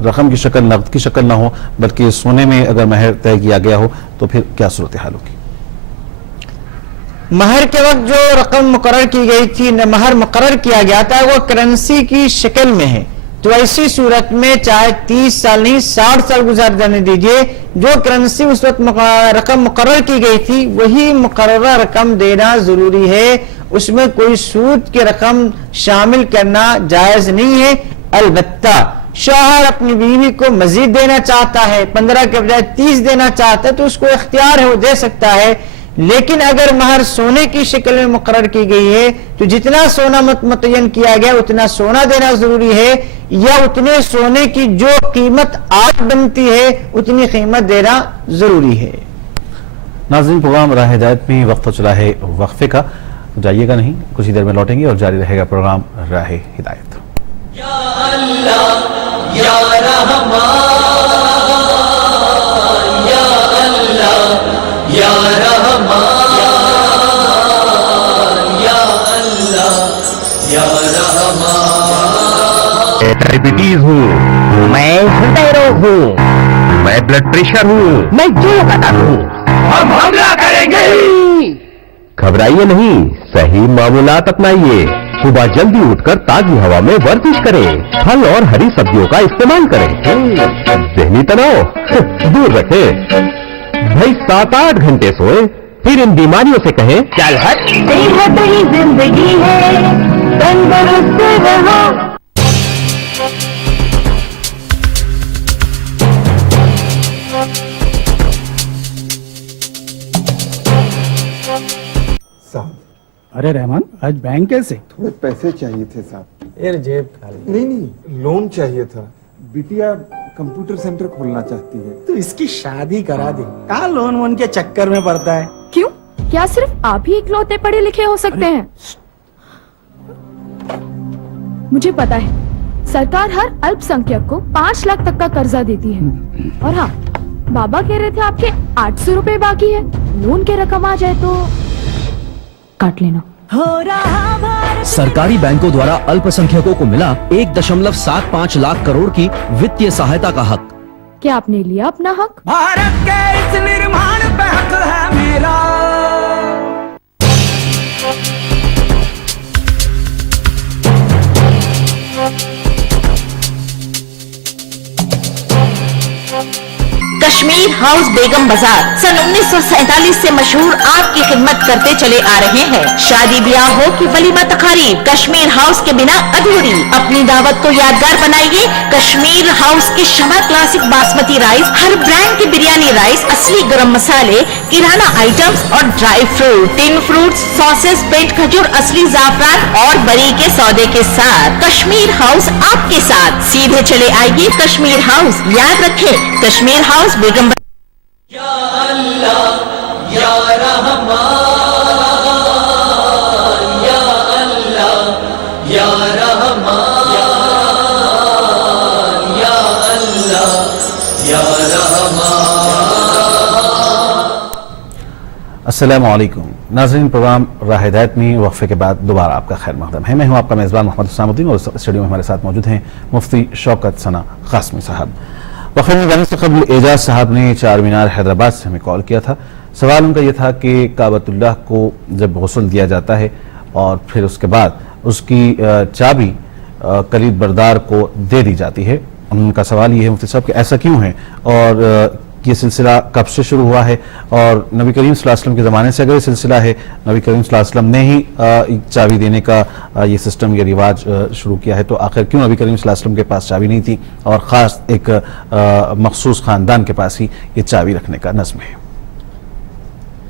رقم کی شکل نقد کی شکل نہ ہو بلکہ سونے میں اگر مہر طے کیا گیا ہو تو پھر کیا صورتحال ہوگی؟ مہر کے وقت جو رقم مقرر کی گئی تھی، مہر مقرر کیا گیا تھا، وہ کرنسی کی شکل میں ہے، تو ایسی صورت میں چاہے 30 سال نہیں 60 سال گزار جانے دیجئے، جو کرنسی اس وقت رقم مقرر کی گئی تھی وہی مقررہ رقم دینا ضروری ہے، اس میں کوئی سود کی رقم شامل کرنا جائز نہیں ہے۔ البتہ شوہر اپنی بیوی کو مزید دینا چاہتا ہے، 15 کے بجائے 30 دینا چاہتا ہے تو اس کو اختیار ہے، وہ دے سکتا ہے، لیکن اگر مہر سونے کی شکل میں مقرر کی گئی ہے تو جتنا سونا متعین کیا گیا اتنا سونا دینا ضروری ہے، یا اتنے سونے کی جو قیمت آج بنتی ہے اتنی قیمت دینا ضروری ہے۔ ناظرین، پروگرام راہ ہدایت میں وقت چلا ہے وقفے کا، جائیے گا نہیں، کچھ ہی دیر میں لوٹیں گے اور جاری رہے گا پروگرام راہ ہدایت۔ یا اللہ یا رحمان یا اللہ یا رحمان یا اللہ یا رحمان۔ میں ڈائبٹیز ہوں، میں ہردے روگ ہوں، میں بلڈ پریشر ہوں، میں جو قطع ہوں، ہم حملہ کریں گے۔ گھبرائیے نہیں، صحیح معمولات اپنائیے، صبح جلدی اٹھ کر تازی ہوا میں ورزش کریں، پھل اور ہری سبزیوں کا استعمال کریں، ذہنی تناؤ دور رکھیں، بھائی 7-8 گھنٹے سوئیں، پھر ان بیماریوں سے کہیں چل ہٹ، صحت ہی زندگی ہے، تندرست رہو۔ ارے رحمان، آج بینک کیسے؟ تھوڑے پیسے چاہیے تھے صاحب۔ یار جیب خالی نہیں، لون چاہیے تھا۔ بیٹیا کمپیوٹر سینٹر کھولنا چاہتی ہے۔ تو اس کی شادی کرا دے، کہاں لون وون کے چکر میں پڑتا ہے؟ کیوں؟ کیا صرف آپ ہی اکلوتے پڑھے لکھے ہو سکتے ہیں؟ مجھے پتا ہے سرکار ہر الپ سنکھیک کو 5 لاکھ تک کا قرضہ دیتی ہے، اور ہاں بابا کہہ رہے تھے آپ کے 800 روپے باقی ہے، لون کے رقم آ جائے تو کاٹ لینا۔ سرکاری بینکوں دوارا الپ سنکھیکوں کو ملا 1.75 لاکھ کروڑ کی وتیہ سہایتا کا حق۔ کیا آپ نے لیا اپنا حق؟ بھارت کے اس نرمان پہ حق ہے میرا۔ کشمیر ہاؤس بیگم بازار سن 1947 سے مشہور آپ کی خدمت کرتے چلے آ رہے ہیں۔ شادی بیاہ ہو کہ ولیمہ تقاریب، کشمیر ہاؤس کے بنا ادھوری۔ اپنی دعوت کو یادگار بنائیے کشمیر ہاؤس کے شمع کلاسک باسمتی رائس، ہر برانڈ کے بریانی رائس، اصلی گرم مسالے، کرانہ آئٹمز اور dry fruit, tin fruits, sauces, پینٹ کھجور، اصلی زعفران اور بری کے سودے کے ساتھ۔ کشمیر ہاؤس آپ کے ساتھ، سیدھے چلے آئیے کشمیر ہاؤس، یاد رکھیں کشمیر ہاؤس بیگم۔ یا اللہ یا رحمان یا اللہ یا رحمان یا اللہ یا رحمان۔ السلام علیکم ناظرین، پروگرام راہ ہدایت میں وقفے کے بعد دوبارہ آپ کا خیر مقدم ہے۔ میں ہوں آپ کا میزبان محمد حسام الدین، اور اسٹوڈیو میں ہمارے ساتھ موجود ہیں مفتی شوکت ثنا قاسمی صاحب۔ وقفے میں جانے سے قبل اعجاز صاحب نے چار مینار حیدرآباد سے ہمیں کال کیا تھا۔ سوال ان کا یہ تھا کہ کعبۃ اللہ کو جب غسل دیا جاتا ہے اور پھر اس کے بعد اس کی چابی کلید بردار کو دے دی جاتی ہے، ان کا سوال یہ ہے مفتی صاحب کہ ایسا کیوں ہے، اور یہ سلسلہ کب سے شروع ہوا ہے، اور نبی کریم صلی اللہ علیہ وسلم کے زمانے سے اگر یہ سلسلہ ہے، نبی کریم صلی اللہ علیہ وسلم نے ہی چابی دینے کا یہ سسٹم، یہ رواج شروع کیا ہے، تو آخر کیوں نبی کریم صلی اللہ علیہ وسلم کے پاس چابی نہیں تھی اور خاص ایک مخصوص خاندان کے پاس ہی یہ چابی رکھنے کا نظم ہے؟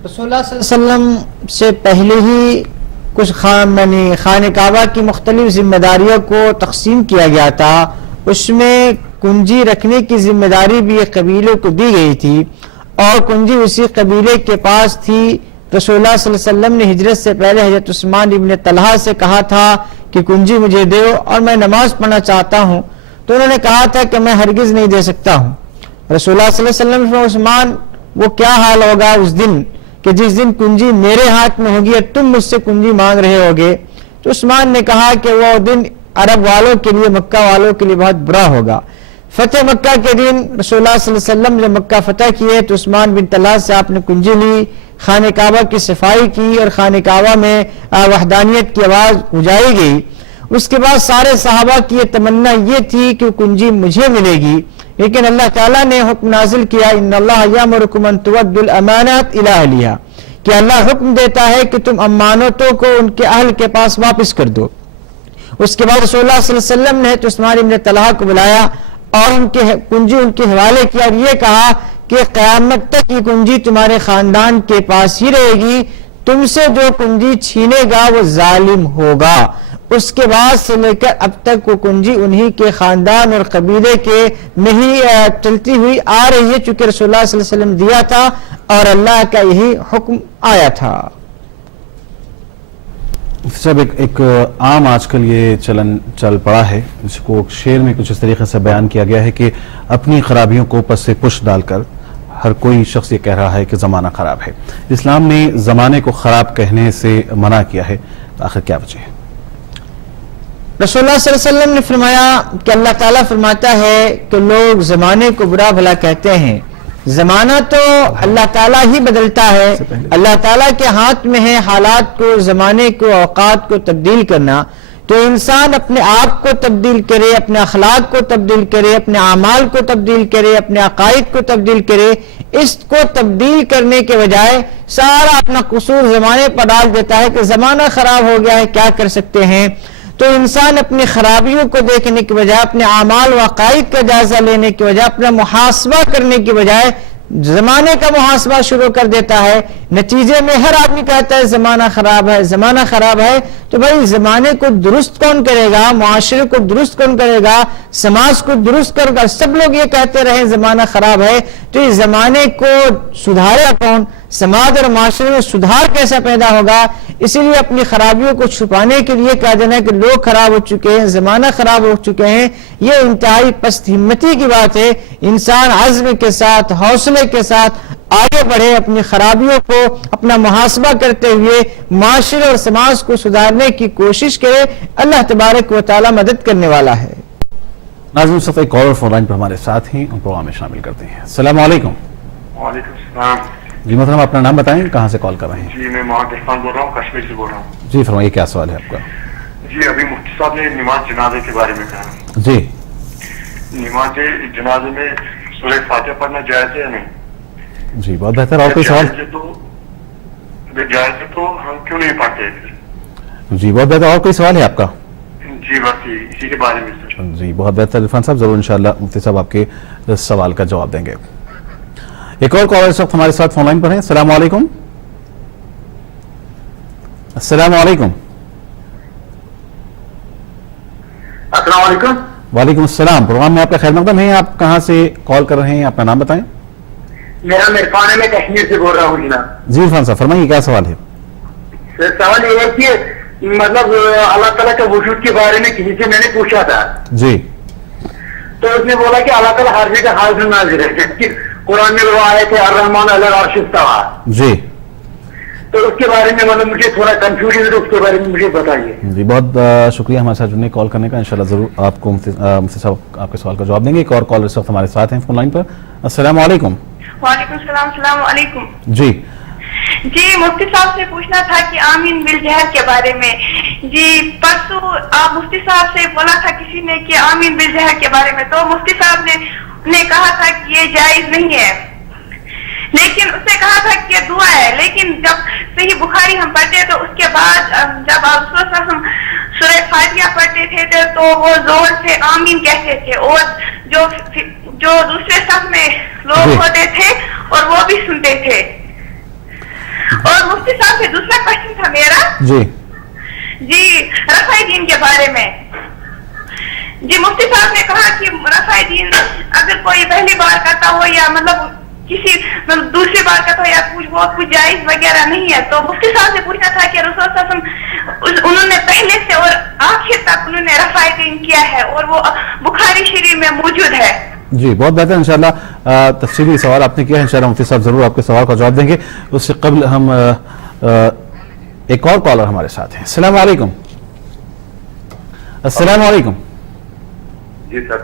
رسول اللہ صلی اللہ علیہ وسلم سے پہلے ہی کچھ خانہ کعبہ کی مختلف ذمہ داریوں کو تقسیم کیا گیا تھا، اس میں کنجی رکھنے کی ذمہ داری بھی ایک قبیلے کو دی گئی تھی، اور کنجی اسی قبیلے کے پاس تھی۔ رسول اللہ صلی اللہ علیہ وسلم نے ہجرت سے پہلے حضرت عثمان ابن طلحہ سے کہا تھا کہ کنجی مجھے دو اور میں نماز پڑھنا چاہتا ہوں، تو انہوں نے کہا تھا کہ میں ہرگز نہیں دے سکتا ہوں۔ رسول اللہ صلی اللہ علیہ وسلم نے عثمان وہ کیا حال ہوگا اس دن کہ جس دن کنجی میرے ہاتھ میں ہوگی اور تم مجھ سے کنجی مانگ رہے ہوگے؟ تو عثمان نے کہا کہ وہ دن عرب والوں کے لیے، مکہ والوں کے لیے بہت برا ہوگا۔ فتح مکہ کے دن رسول اللہ صلی اللہ علیہ وسلم جب مکہ فتح کیے تو عثمان بن طلحہ سے آپ نے کنجی لی، خانہ کعبہ کی صفائی کی اور خانہ کعبہ میں وحدانیت کی آواز گونجائی گئی۔ اس کے بعد سارے صحابہ کی یہ تمنا یہ تھی کہ کنجی مجھے ملے گی، لیکن اللہ تعالیٰ نے حکم نازل کیا ان اللہ یامرکم ان تؤدوا الامانات الی اہلیہا، کہ اللہ حکم دیتا ہے کہ تم امانتوں کو ان کے اہل کے پاس واپس کر دو۔ اس کے بعد رسول اللہ صلی اللہ علیہ وسلم نے تو عثمان بن طلحہ کو بلایا اور ان کے کنجی ان کے حوالے کیا اور یہ کہا کہ قیامت تک یہ کنجی تمہارے خاندان کے پاس ہی رہے گی، تم سے جو کنجی چھینے گا وہ ظالم ہوگا۔ اس کے بعد سے لے کر اب تک وہ کنجی انہی کے خاندان اور قبیلے کے میں ہی چلتی ہوئی آ رہی ہے، چونکہ رسول اللہ صلی اللہ علیہ وسلم دیا تھا اور اللہ کا یہی حکم آیا تھا۔ صاحب ایک عام آج کل یہ چلن چل پڑا ہے، اس کو شعر میں کچھ اس طریقے سے بیان کیا گیا ہے کہ اپنی خرابیوں کو پس سے پش ڈال کر ہر کوئی شخص یہ کہہ رہا ہے کہ زمانہ خراب ہے۔ اسلام نے زمانے کو خراب کہنے سے منع کیا ہے، آخر کیا وجہ ہے؟ رسول اللہ صلی اللہ علیہ وسلم نے فرمایا کہ اللہ تعالیٰ فرماتا ہے کہ لوگ زمانے کو برا بھلا کہتے ہیں، زمانہ تو اللہ تعالیٰ ہی بدلتا ہے، اللہ تعالیٰ کے ہاتھ میں ہے حالات کو، زمانے کو، اوقات کو تبدیل کرنا۔ تو انسان اپنے آپ کو تبدیل کرے، اپنے اخلاق کو تبدیل کرے، اپنے اعمال کو تبدیل کرے، اپنے عقائد کو تبدیل کرے، اس کو تبدیل کرنے کے بجائے سارا اپنا قصور زمانے پر ڈال دیتا ہے کہ زمانہ خراب ہو گیا ہے، کیا کر سکتے ہیں۔ تو انسان اپنی خرابیوں کو دیکھنے کے بجائے، اپنے اعمال و عقائد کا جائزہ لینے کے بجائے، اپنا محاسبہ کرنے کے بجائے زمانے کا محاسبہ شروع کر دیتا ہے۔ نتیجے میں ہر آدمی کہتا ہے زمانہ خراب ہے، زمانہ خراب ہے۔ تو بھائی زمانے کو درست کون کرے گا، معاشرے کو درست کون کرے گا، سماج کو درست کرے گا؟ سب لوگ یہ کہتے رہے زمانہ خراب ہے، تو اس زمانے کو سدھارے کون؟ سماج اور معاشرے میں سدھار کیسا پیدا ہوگا؟ اسی لیے اپنی خرابیوں کو چھپانے کے لیے کہا جانا ہے کہ لوگ خراب ہو چکے ہیں، زمانہ خراب ہو چکے ہیں، یہ انتہائی پست ہمتی کی بات ہے۔ انسان عزم کے ساتھ، حوصلے کے ساتھ آگے بڑھے، اپنی خرابیوں کو اپنا محاسبہ کرتے ہوئے معاشرے اور سماج کو سدھارنے کی کوشش کرے۔ اللہ تبارک و تعالی مدد کرنے والا ہے۔ ناظرین صفحہ ایک اور فون لائن پر ہمارے ساتھ ہیں، ان پروگرام میں شامل کرتے ہیں۔ السلام علیکم۔ وعلیکم السلام۔ جی محترم اپنا نام بتائیں، کہاں سے کال کر رہے ہیں؟ جی میں محمد عرفان بول رہا ہوں، کشمیر سے بول رہا ہوں۔ جی فرمائیے کیا سوال ہے آپ کا؟ جی ابھی مفتی صاحب نے نماز جنازے کے بارے میں کہا۔ جی نماز جنازے میں سورہ فاتحہ پڑھنا جائز ہے یا نہیں؟ جی بہت بہتر، اور کوئی سوال؟ جائز ہے تو ہم کیوں نہیں پڑھتے پھر؟ جی بہت بہتر، اور کوئی سوال ہے آپ کا؟ جی بس اسی کے بارے میں سر۔ جی بہت بہتر عرفان صاحب، ضرور انشاءاللہ مفتی صاحب آپ کے سوال کا جواب دیں گے۔ ایک اور کالر اس وقت ہمارے ساتھ فون لائن پر ہیں۔ السلام علیکم۔ السلام علیکم۔ السلام علیکم۔ وعلیکم السلام، پروگرام میں آپ کا خیر مقدم ہے۔ آپ کہاں سے کال کر رہے ہیں، اپنا نام بتائیں۔ میرا عرفان ہے، میں کشمیر سے بول رہا ہوں جناب۔ جی عرفان صاحب فرمائیے کیا سوال ہے؟ سوال یہ ہے کہ مطلب اللہ تعالیٰ کا وجود کے بارے میں کسی سے میں نے پوچھا تھا، جی تو اس نے بولا کہ اللہ تعالیٰ ہر جگہ حاضر ناظر ہے، جبکہ قرآن میں وہ آئے تھے الرحمن علی العرش استویٰ۔ جی تو اس کے بارے میں مطلب مجھے تھوڑا کنفیوژن ہے، اس کے بارے میں مجھے بتائیے۔ جی بہت شکریہ ہمارے ساتھ جڑنے کال کرنے کا، انشاءاللہ ضرور آپ کو مفتی صاحب آپ کے سوال کا جواب دیں گے۔ ایک اور کال اس وقت ہمارے ساتھ ہیں فون لائن پر۔ السلام علیکم۔ وعلیکم السلام۔ السلام علیکم۔ جی جی مفتی صاحب سے پوچھنا تھا کہ آمین بالجہر کے بارے میں۔ جی پرسوں آپ مفتی صاحب سے بولا تھا کسی نے کہ آمین بالجہر کے بارے میں، تو مفتی صاحب نے کہا تھا کہ یہ جائز نہیں ہے، لیکن اس نے کہا تھا کہ یہ دعا ہے۔ لیکن جب صحیح بخاری ہم پڑھتے تو اس کے بعد جب ہم سورہ فاتحہ پڑھتے تھے تو وہ زور سے آمین کہتے تھے، اور جو دوسرے صف میں لوگ ہوتے تھے اور وہ بھی سنتے تھے۔ اور مفتی صاحب سے دوسرا کوشچن تھا میرا جی رفع دین کے بارے میں۔ جی مفتی صاحب نے کہا کہ رفع دین اگر کوئی پہلی بار کرتا ہو یا مطلب کسی دوسری بار کرتا ہو یا کچھ جائز وغیرہ نہیں ہے، تو مفتی صاحب سے پوچھنا تھا کہ رسول صلی اللہ علیہ وسلم انہوں نے پہلے سے اور آخر تک انہوں نے رفع دین کیا ہے اور وہ بخاری شریف میں موجود ہے۔ جی بہت بہتر، انشاءاللہ تفصیلی سوال آپ نے کیا ہے، انشاءاللہ مفتی صاحب ضرور آپ کے سوال کا جواب دیں گے۔ اس سے قبل ہم ایک اور کالر ہمارے ساتھ ہیں۔ السلام علیکم۔ السلام علیکم۔ جی سر۔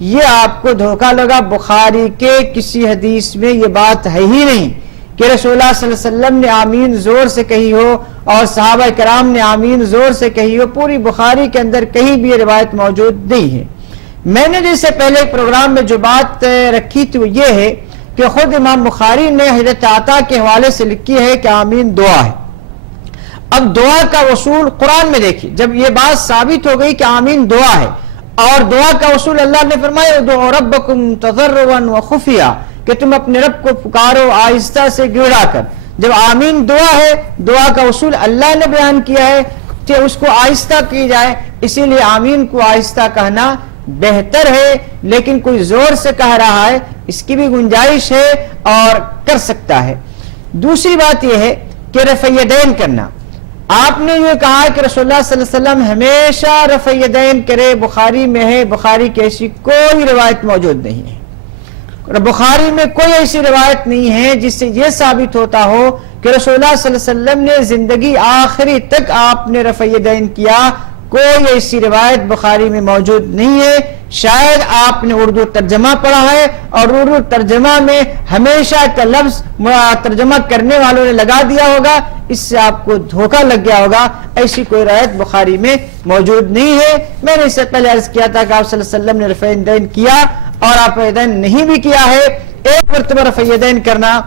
یہ آپ کو دھوکہ لگا. بخاری کے کسی حدیث میں یہ بات ہے ہی نہیں کہ رسول اللہ صلی اللہ علیہ وسلم نے آمین زور سے کہی ہو اور صحابہ کرام نے آمین زور سے کہی ہو. پوری بخاری کے اندر کہیں بھی یہ روایت موجود نہیں ہے. میں نے جیسے پہلے پروگرام میں جو بات رکھی تھی وہ یہ ہے کہ خود امام بخاری نے حضرت عطا کے حوالے سے لکھی ہے کہ آمین دعا ہے. اب دعا کا اصول قرآن میں دیکھیے، جب یہ بات ثابت ہو گئی کہ آمین دعا ہے اور دعا کا اصول اللہ نے فرمایا ادعوا ربکم تضرعا وخفیا کہ تم اپنے رب کو پکارو آہستہ سے گڑا کر. جب آمین دعا ہے، دعا کا اصول اللہ نے بیان کیا ہے کہ اس کو آہستہ کی جائے، اسی لیے آمین کو آہستہ کہنا بہتر ہے. لیکن کوئی زور سے کہہ رہا ہے اس کی بھی گنجائش ہے اور کر سکتا ہے. دوسری بات یہ ہے کہ رفع یدین کرنا. آپ نے یہ کہا کہ رسول اللہ صلی اللہ علیہ وسلم ہمیشہ رفع یدین کرے، بخاری میں ہے. بخاری کی ایسی کوئی روایت موجود نہیں ہے. بخاری میں کوئی ایسی روایت نہیں ہے جس سے یہ ثابت ہوتا ہو کہ رسول اللہ صلی اللہ علیہ وسلم نے زندگی آخری تک آپ نے رفع یدین کیا. کوئی ایسی روایت بخاری میں موجود نہیں ہے. شاید آپ نے اردو ترجمہ پڑھا ہے اور اردو ترجمہ میں ہمیشہ کا لفظ ترجمہ کرنے والوں نے لگا دیا ہوگا، اس سے آپ کو دھوکہ لگ گیا ہوگا. ایسی کوئی روایت بخاری میں موجود نہیں ہے. میں نے اس سے پہلے عرض کیا تھا کہ آپ صلی اللہ علیہ وسلم نے رفع یدین کیا اور آپ یدین نہیں بھی کیا ہے. ایک مرتبہ رفع یدین کرنا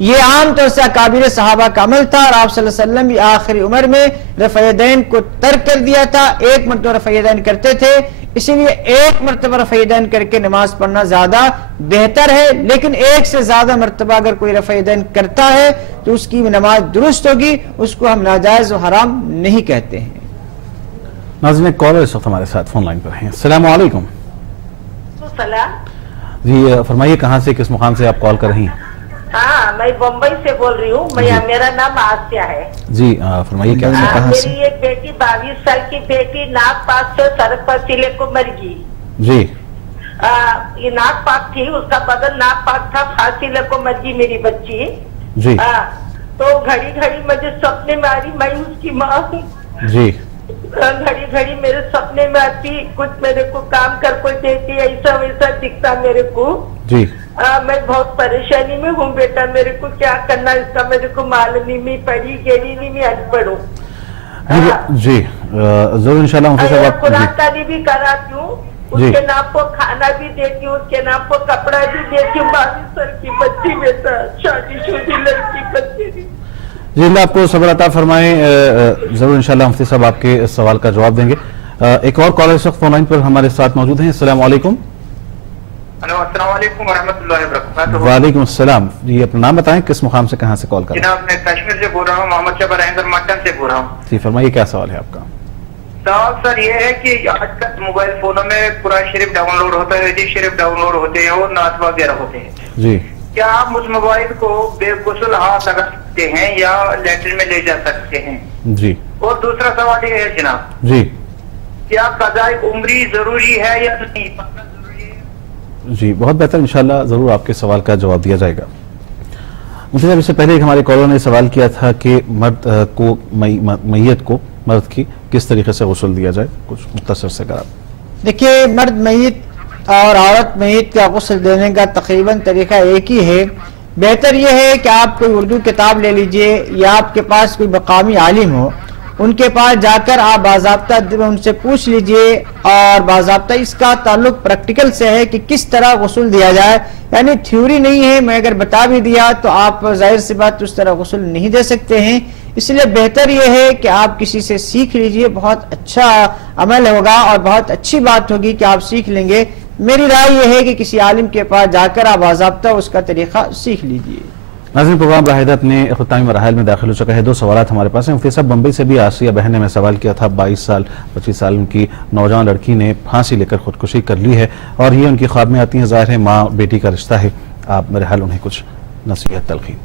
یہ عام طور سے اکابر صحابہ کا عمل تھا اور آپ صلی اللہ علیہ وسلم بھی آخری عمر میں رفع یدین کو ترک کر دیا تھا. ایک مرتبہ رفع یدین کرتے تھے، اسی لیے ایک مرتبہ رفع یدین کر کے نماز پڑھنا زیادہ بہتر ہے. لیکن ایک سے زیادہ مرتبہ اگر کوئی رفع یدین کرتا ہے تو اس کی نماز درست ہوگی، اس کو ہم ناجائز و حرام نہیں کہتے ہیں. ناظرین کالر اس وقت ہمارے ساتھ فون لائن پر ہیں. السلام علیکم. سلام جی فرمائیے کہاں سے، کس مقام سے آپ کال کر رہی ہیں؟ ہاں میں بمبئی سے بول رہی ہوں. میرا نام آسیہ ہے. جی فرمائیے کیا میری ایک بیٹی 22 سال کی بیٹی ناک پاک سے سڑک پر سلے کو مر گئی. جی یہ ناک پاک تھی، اس کا بدن ناک پاک تھا، پھانسی لے کو مر گئی میری بچی. جی تو گھڑی گھڑی مجھے سپنے میں آ رہی میں اس کی ماں ہوں. جی گھڑی گھڑی میرے سپنے میں آتی، کچھ میرے کو کام کر کو دیتی، ایسا ویسا دکھتا میرے کو. جی میں بہت پریشانی میں ہوں بیٹا، میرے کو کیا کرنا اس کا میرے کو معلوم نہیں. پڑھی گئی نہیں، میں ان پڑھ ہوں. جی ضرور انشاءاللہ قرآن تعلیم بھی کراتی ہوں، اس کے نام کو کھانا بھی دیتی ہوں، اس کے نام کو کپڑا بھی دیتی ہوں. 22 سال کی بچی بیٹا، شادی شدی لڑکی بچی. جی اللہ آپ کو صبر عطا فرمائے. ضرور انشاءاللہ مفتی صاحب آپ کے اس سوال کا جواب دیں گے. ایک اور کالر اس وقت فون لائن پر ہمارے ساتھ موجود ہیں. السلام علیکم. السلام علیکم ورحمۃ اللہ وبرکاتہ. وعلیکم السلام. جی اپنا نام بتائیں، کس مقام سے کہاں سے کال کر رہے ہیں؟ جناب میں کشمیر سے بول رہا ہوں، محمد شبر احمد مٹن سے بول رہا ہوں. جی فرمائیے کیا سوال ہے آپ کا؟ سوال سر یہ ہے کہ آج کل موبائل فونوں میں قرآن شریف ڈاؤن لوڈ ہوتا ہے، حدیث شریف ڈاؤن لوڈ ہوتے ہیں اور نعت وغیرہ ہوتے ہیں. جی کیا آپ اس موبائل کو بے غسل ہاتھ لگا سکتے ہیں یا لیٹرن میں لے جا سکتے ہیں؟ جی اور دوسرا سوال یہ ہے جناب، جی کیا قضاء عمری ضروری ہے یا نہیں؟ جی بہت بہتر، انشاءاللہ ضرور آپ کے سوال کا جواب دیا جائے گا. مجھے اس سے پہلے ایک ہمارے کالر نے سوال کیا تھا کہ مرد کو میت کو مرد کی کس طریقے سے غسل دیا جائے، کچھ مختصر سے کرا. دیکھیے مرد میت اور عورت میت کا غسل دینے کا تقریباً طریقہ ایک ہی ہے. بہتر یہ ہے کہ آپ کوئی اردو کتاب لے لیجئے یا آپ کے پاس کوئی مقامی عالم ہو، ان کے پاس جا کر آپ باضابطہ ان سے پوچھ لیجئے اور باضابطہ اس کا تعلق پریکٹیکل سے ہے کہ کس طرح غسل دیا جائے. یعنی تھیوری نہیں ہے، میں اگر بتا بھی دیا تو آپ ظاہر سی بات اس طرح غسل نہیں دے سکتے ہیں. اس لیے بہتر یہ ہے کہ آپ کسی سے سیکھ لیجئے، بہت اچھا عمل ہوگا اور بہت اچھی بات ہوگی کہ آپ سیکھ لیں گے. میری رائے یہ ہے کہ کسی عالم کے پاس جا کر آپ باضابطہ اس کا طریقہ سیکھ لیجئے. ناظرین پروگرام راہ ہدایت اپنے اختتامی مراحل میں داخل ہو چکا ہے. دو سوالات ہمارے پاس ہیں. مفتی صاحب بمبئی سے بھی آسیہ بہن نے میں سوال کیا تھا، 22 سال 25 سال ان کی نوجوان لڑکی نے پھانسی لے کر خودکشی کر لی ہے اور یہ ان کی خواب میں آتی ہیں. ظاہر ہے ماں بیٹی کا رشتہ ہے، آپ میرے حال انہیں کچھ نصیحت تلقین.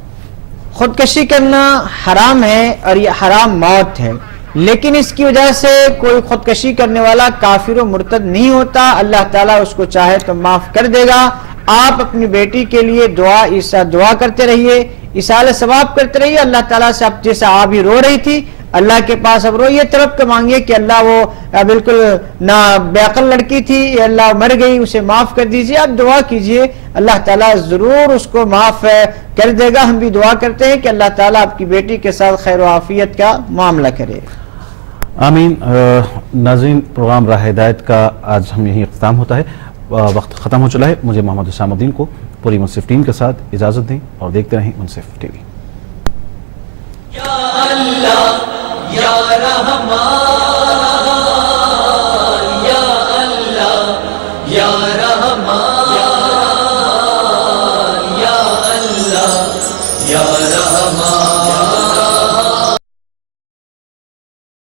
خودکشی کرنا حرام ہے اور یہ حرام موت ہے، لیکن اس کی وجہ سے کوئی خودکشی کرنے والا کافر و مرتد نہیں ہوتا. اللہ تعالیٰ اس کو چاہے تو معاف کر دے گا. آپ اپنی بیٹی کے لیے دعا کرتے رہیے، اصالہ ثواب کرتے رہیے. اللہ تعالیٰ سے آپ جیسا آپ ہی رو رہی تھی، اللہ کے پاس اب روئیے طلب کے مانگیے کہ اللہ وہ بالکل نا بے عقل لڑکی تھی، اللہ مر گئی، اسے معاف کر دیجیے. آپ دعا کیجیے، اللہ تعالیٰ ضرور اس کو معاف کر دے گا. ہم بھی دعا کرتے ہیں کہ اللہ تعالیٰ آپ کی بیٹی کے ساتھ خیر و عافیت کا معاملہ کرے. آمین. ناظرین، پروگرام راہ ہدایت کا آج ہم یہیں اختتام ہوتا ہے. وقت ختم ہو چلا ہے. مجھے محمد حسام الدین کو پوری منصف ٹیم کے ساتھ اجازت دیں اور دیکھتے رہیں منصف ٹی وی. یا اللہ یا رحمان